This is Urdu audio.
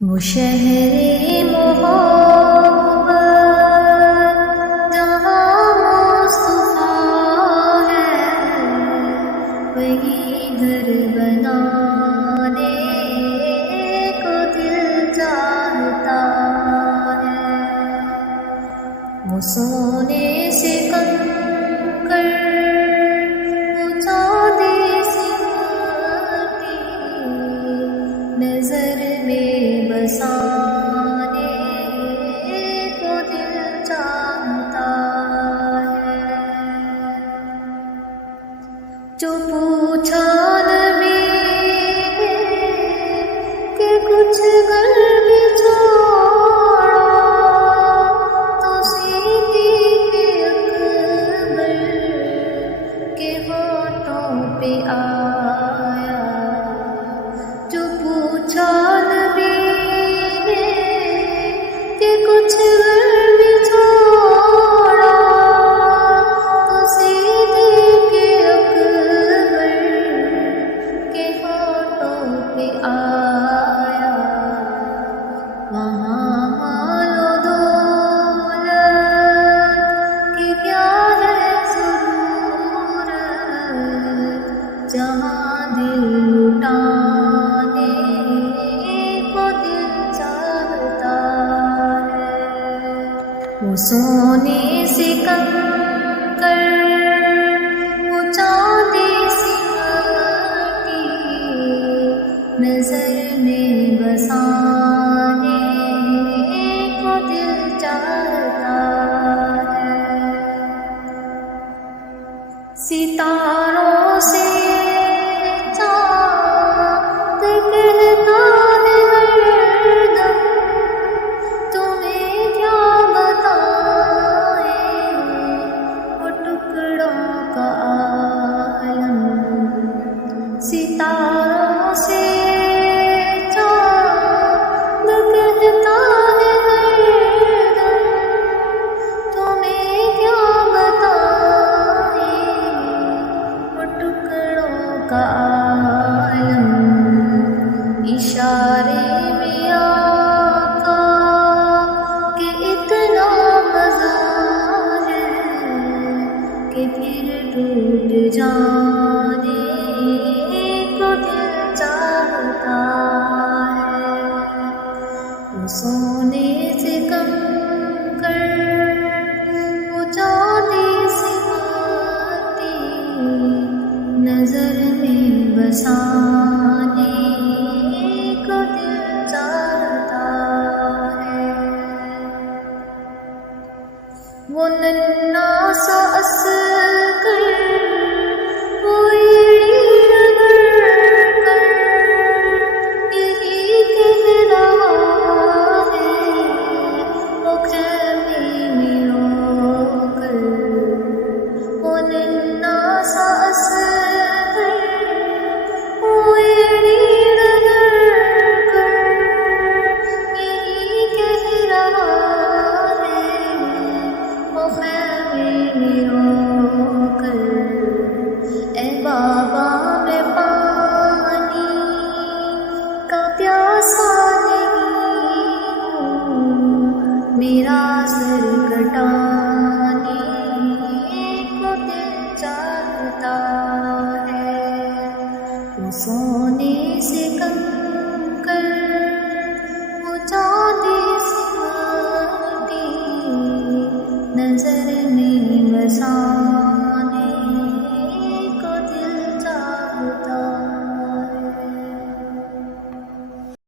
وہ شہر محبت جہاں مصطفیٰ ہے، وہی گھر بنانے کو دل چاہتا ہے۔ وہ سونے سے کنکر، وہ چاندی سی مٹی، نظر میں بسانے کو دل چاہتا ہے۔ جو پوچھا نبی نے کہ کچھ گر بھی چھوڑا، تو صدیق اکبر کے ہونٹوں پہ آیا۔ جو پوچھا نبی نے کہ کچھ گر بھی چھوڑا، تو صدیق اکبر کے ہونٹوں پہ آیا۔ وہاں مال و دولت کی کیا ہے ضرورت، جہاں دل لٹانے کو دل چاہتا ہے۔ وہ سونے سے کنکر، وہ چاندی سی مٹی، نظر میں بسانے کو دل چاہتا ہے۔ ستاروں سے چاند کہتا ہے ہر دم، تمہیں کیا بتائیں وہ ٹکڑوں کا عالم۔ ستاروں سے چاند کہتا ہے ہر دم، تمہیں کیا بتائیں وہ ٹکڑوں کا عالم۔ اشارے میں آقا کہ اتنا مزہ ہے کہ پھر ٹوٹ جانے کو دل چاہتا ہے۔ وہ سونے سے کنکر، وہ چاندی سی مٹی، نظر میں بسانے کو دل چاہتا ہے۔ وہ ننھا سا اصغر، وہ ایڑی رگڑ کر یہی کہہ رہا ہے، وہ خیمے میں رو کر۔ وہ ننھا سا اصغر، وہ ایڑی رگڑ کر یہی کہہ رہا ہے، وہ خیمے میں رو کر۔ اے بابا میں پانی کا پیاسا نہیں ہوں، میرا سر کٹانے کو دل چاہتا ہے۔ وہ سونے سے کنکر، وہ چاندی سی مٹی، نظر میں بسا